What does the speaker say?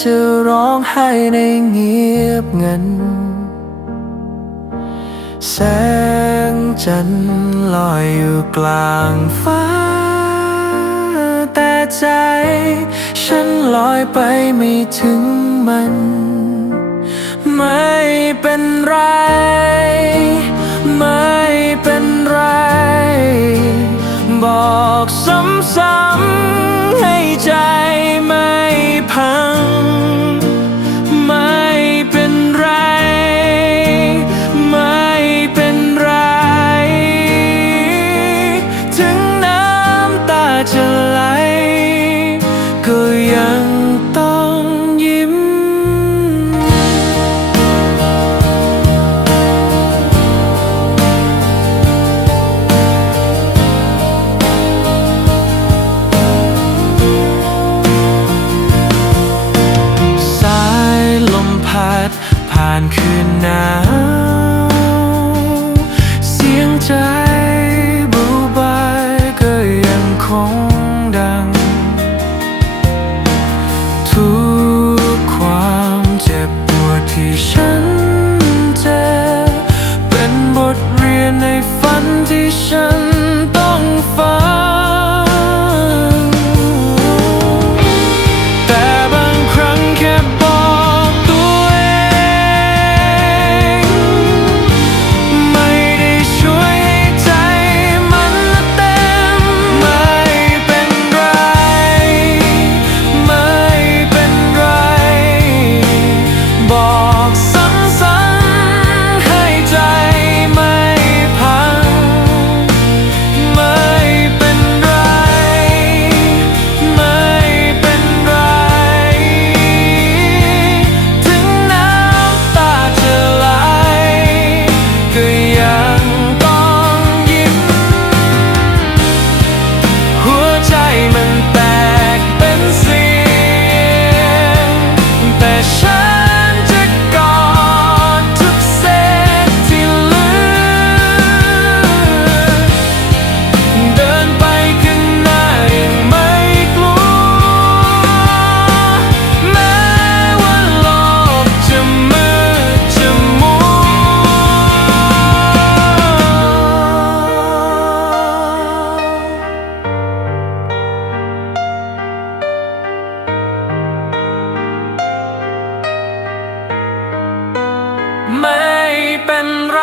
จะร้องไห้ในเงียบเงันแสงจันทร์ลอยอยู่กลางฟ้า แต่ใจฉันลอยไปไม่ถึงมัน ไม่เป็นไร ไม่เป็นไร บอก ไม่เป็นไร